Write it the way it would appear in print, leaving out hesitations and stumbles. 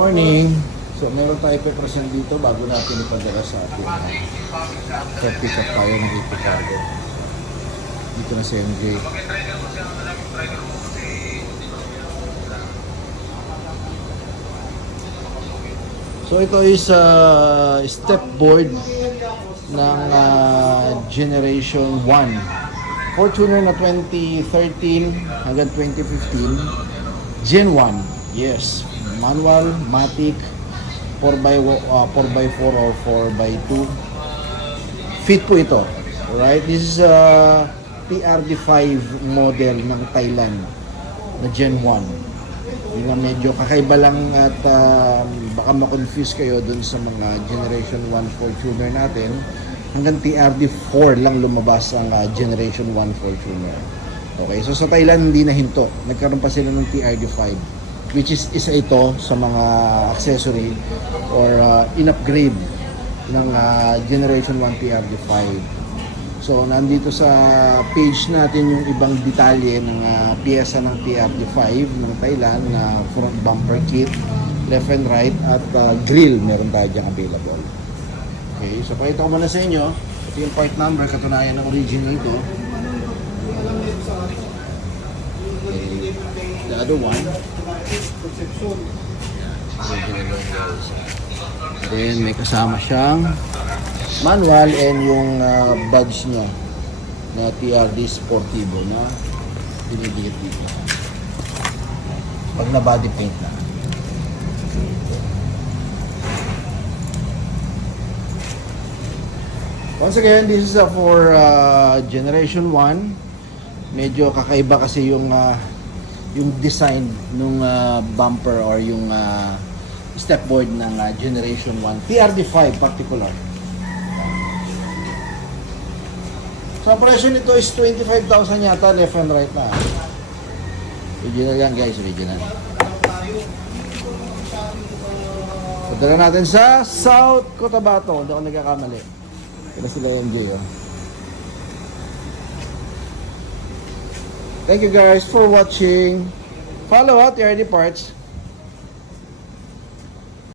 Morning. So, meron tayo pe-present dito bago natin ipadala sa ating pick up tayo ng AP Cargo. Dito na si MJ. So, ito is step board ng Generation 1. Fortuner na 2013 hanggang 2015. Gen 1. Yes. Manual, matic, 4x4 or 4x2. Fit po ito. Alright? This is a PRD5 model ng Thailand na Gen 1. Yun na medyo kakaiba lang at baka ma-confuse kayo dun sa mga Generation 1 Fortuner natin. Hanggang TRD4 lang lumabas ang Generation 1 Fortuner. Okay, so sa Thailand hindi na hinto. Nagkaroon pa sila ng TRD5, which is isa ito sa mga accessory or in-upgrade ng Generation 1 TRD5. So, nandito sa page natin yung ibang detalye ng piyesa ng TRD5 ng Thailand na front bumper kit, left and right, at grill meron tayo dyan available. Okay, so pakita ko muna sa inyo. Ito yung part number, katunayan ng original ito. Okay. The other one. Then may kasama siyang manual and yung badge niya na TRD Sportivo na pinidikit dito pag na body paint na. Once again, this is for Generation 1. Medyo kakaiba kasi yung design ng bumper or yung stepboard ng Generation 1 TRD5 particular. So, ang presyo nito is 25,000 yata, left and right na. Original yan guys, original. Padala natin sa South Cotabato. Hindi ako nagkakamali. Kaya sila MJ, oh. Thank you guys for watching. Follow out TRD Parts.